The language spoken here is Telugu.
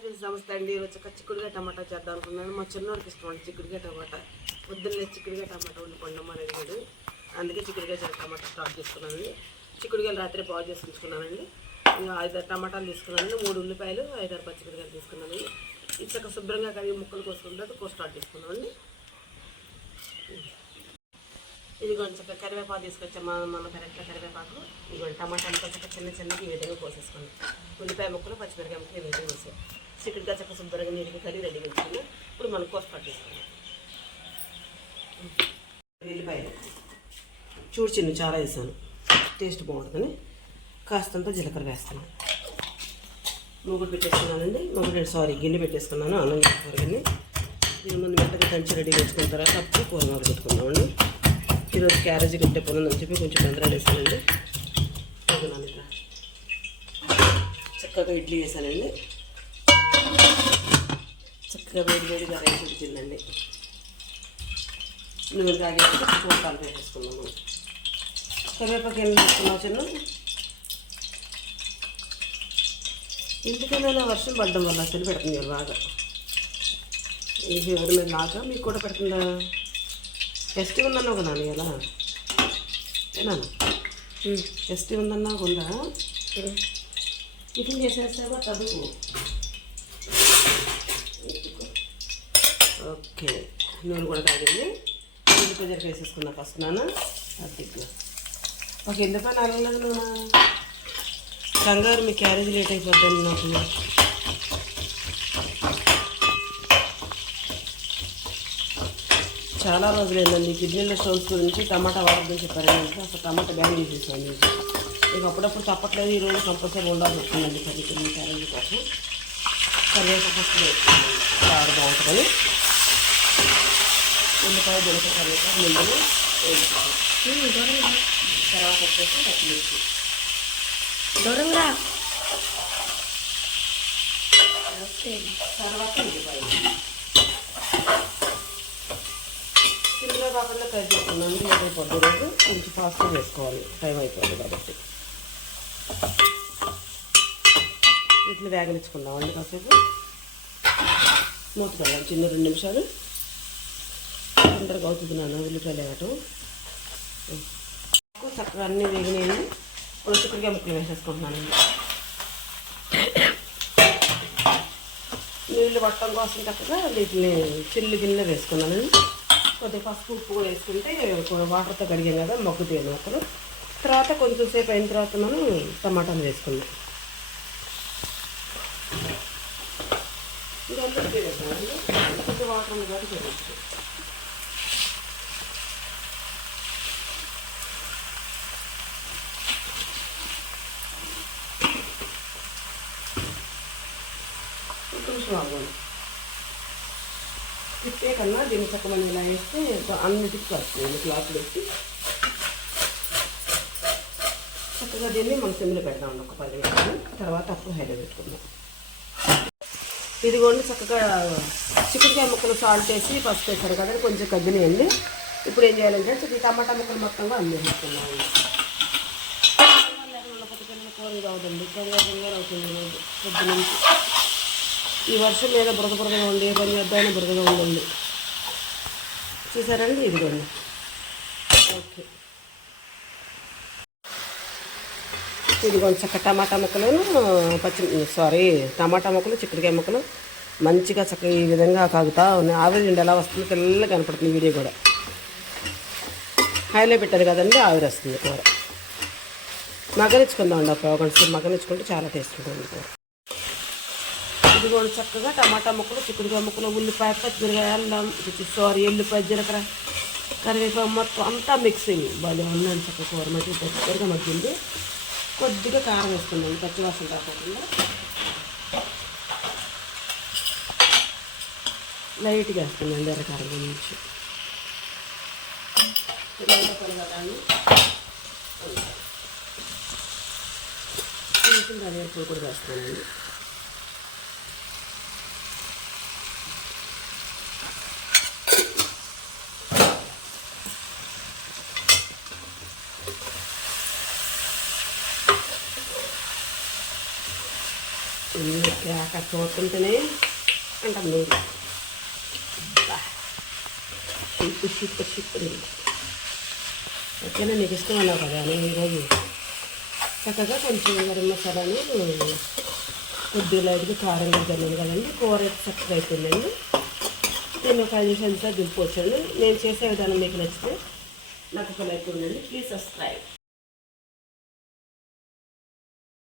ఫ్రెండ్స్ నమస్తే అండి. ఈరోజు చిక్కుడుగా టమాటా చేద్దాం అనుకున్నాను. మా చిన్నోడికి ఇష్టం అండి చిక్కుడుగా టమాటా. పొద్దున్నే చిక్కుడుగా టమాటా వండుకోండమ్మా అని అడిగాడు. అందుకే చిక్కుడుగా టమాటా స్టార్ట్ చేసుకున్నానండి. చిక్కుడుగాయలు రాత్రి బాగు చేసి ఉంచుకున్నానండి. 5 టమాటాలు తీసుకున్నానండి, 3 ఉల్లిపాయలు, 5 పచ్చిమిరకాయలు తీసుకున్నానండి. ఇచ్చక శుభ్రంగా కడిగి ముక్కలు కోసుకున్న స్టార్ట్ చేసుకున్నామండి. ఇదిగోండి చక్కగా కరివేపాకు తీసుకొచ్చాము. మన పెరట్లో కరివేపాకు. ఇదిగోండి టమాటాలు చక్కగా చిన్నగా ఈ విధంగా కోసేసుకోండి. ఉల్లిపాయ ముక్కలు, పచ్చిమిరకాయ ముక్కలు ఈ విధంగా వేసాం. చిక్కుడుగా చక్కగా శుభ్రంగా నీటికి కడిగి రెడీగా ఉంచుకుని ఇప్పుడు మనం కోసి పట్టేసుకున్నాం. ఉల్లిపాయలు చూడు చిన్న చాలా వేసాను, టేస్ట్ బాగుంటుందని కాస్తంత జీలకర్ర వేస్తున్నాను. మూగుడు పెట్టేసుకున్నానండి. గిన్నె పెట్టేసుకున్నాను. అన్నం చేసుకున్న గిన్నె. దీని ముందు మెత్తగా దంచి రెడీగా ఉంచుకున్న తర్వాత అప్పుడు కూర మొదలు పెట్టుకున్నామండి. ఈరోజు క్యారేజీ కట్టే పొందని చెప్పి కొంచెం బందరాలు వేసానండి. ఇట్లా చక్కగా ఇడ్లీ వేసానండి. చక్కగా వేడిగా రైస్ ఉడికిందండి. నూనె తాగేసి కూరపాలు వేసేసుకున్నాము. కరివేపాకు ఏం వేసుకున్నావు చిన్న? ఎందుకైనా వర్షం పడడం వల్ల అసలు పెడుతుంది బాగా. ఇది ఎవరి మీద లాగా మీకు కూడా పెడుతుందా? ఫెస్టివ్ ఉందన్నావు కదా ఎలా ఏనా? ఫెస్టివ్ ఉందన్నావు ఉందా? టిఫిన్ చేసేస్తావా చదువు? ఓకే, నూనె కూడా తాగింది. ఉల్లిపాయ జరిపి వేసేసుకున్నా ఫస్ట్ నాన్న. అద్దెట్లో ఒక ఎందుకని అరగలేదు నూనె కంగారు. మీ క్యారేజ్ లేట్ అయిపోద్దండి నాకు. చాలా రోజులైందండి కిడ్నీలో స్టోన్స్ గురించి టమాటా వాడద్దని చెప్పారండి. అసలు టమాటా బ్యాన్ చేసేసాను. ఇక అప్పుడప్పుడు తప్పట్లేదు. ఈరోజు కంపల్సరీ ఉండాల్సి వస్తుందండి కర్రీ క్యారేజీ కోసం. కరివేపాకు చాలా బాగుంటుందని ఉల్లిపాయ జీలకర్ర కరివేపాకు ముందు తర్వాత వచ్చేసి పచ్చిమిర్చి దూరంగా తర్వాత ఉల్లిపాయ చిన్నగా కాకుండా కట్ చేసుకున్నాను. అయిపోద్ది రోజు కొంచెం ఫాస్ట్గా వేసుకోవాలి, టైం అయిపోద్ది కాబట్టి. వీటిని వేగనిచ్చుకుందామండి కాసేపు. మూత పెట్టాలి చిన్న 2 నిమిషాలు. తొందరగా అవుతుంది నాన్న ఉల్లిపాయలు వేయటం. చక్కగా అన్నీ వేగినాయండి. ఇప్పుడు చిక్కుడుకాయ ముక్కలు వేసేసుకుంటున్నానండి. నీళ్ళు పట్టడం కోసం చక్కగా వీటిని చిల్లు గిన్నె వేసుకున్నానండి. కొద్దిగా పసుపు ఉప్పు కూడా వేసుకుంటే వాటర్తో కడిగాం కదా మొక్కుతాయి మొక్కలు. తర్వాత కొంచెం సేపు అయిన తర్వాత మనం టమాటాలు వేసుకుందాం. ఇది అందరికీ వేసామండి. కొంచెం వాటర్ ఉంది కాబట్టి చేయవచ్చు. కొంచెం ఆగండి. తిప్పే కన్నా దీన్ని చక్కమని ఇలా వేస్తే అన్నిటికీ వస్తుంది. క్లాత్ పెట్టి చక్కగా దీన్ని మనం సిమ్లో పెడదాం ఒక 10 నిమిషాలు. తర్వాత అప్పుడు హైలో పెట్టుకుందాం. ఇదిగోండి చక్కగా చిక్కుడుకాయ ముక్కలు సాల్ట్ వేసి పసుపు వేస్తారు కదా, కొంచెం కగ్గినాయండి. ఇప్పుడు ఏం చేయాలంటే ఈ టమాటా ముక్కలు మొత్తంగా అందేసుకున్నామండి. కూర కావద్దండి, కంగారు అవుతుంది రోజు పొద్దు నుంచి. ఈ వర్షం మీద బురదగా ఉంది. ఏ పని చేద్దామని బురదగా ఉందండి. చూసారండి ఇదిగోండి. ఓకే, ఇదిగోండి చక్క టమాటా ముక్కలు టమాటా ముక్కలు చిక్కుడుకాయ ముక్కలు మంచిగా చక్కగా ఈ విధంగా కాగుతా ఉన్నాయి. ఆవిరి ఎలా వస్తుంది తెల్లగా కనపడుతుంది. వీడియో కూడా హైలో పెట్టారు కదండి, ఆవిరి వస్తుంది. కూర మగ్గనిచ్చుకుందామండి. ఒక గంట మగ్గనిచ్చుకుంటే చాలా టేస్ట్ ఉంటుంది కూర. ఇదిగోండి చక్కగా టమాటా ముక్కలు చిక్కుడుకాయ ముక్కలు ఉల్లిపాయ పచ్చిమిరకాయ అల్లం ఎల్లిపాయ జీలకర్ర కరివేపాకు మొత్తం అంతా మిక్సింగ్ బాగా ఉన్నాను. చక్కగా కూర మధ్య దగ్గరగా మగ్గింది. కొద్దిగా కారం వేసుకుందాం పచ్చివాసన రాకుండా. లైట్గా వేస్తున్నాండి ఎర్రకారం గురించి. కొంచెం ధనియాలు కూడా వేస్తున్నానండి. అక్కడ చూస్తుంటేనే అంటాం నూరు షిప్ ఉంది. ఓకేనా, నీకు ఇష్టం అన్నావు కదా నేను ఈరోజు చక్కగా కొంచెం గరం మసాలాను కొద్దిగా లైట్గా కారంగా జరిగింది కదండి. కూర చక్కగా అయిపోయిందండి. నేను ఒక 5 నిమిషాలు దింపుకోవచ్చండి. నేను చేసే విధానం మీకు నచ్చితే నాకు ఒక లైక్ ఉండండి. Please subscribe.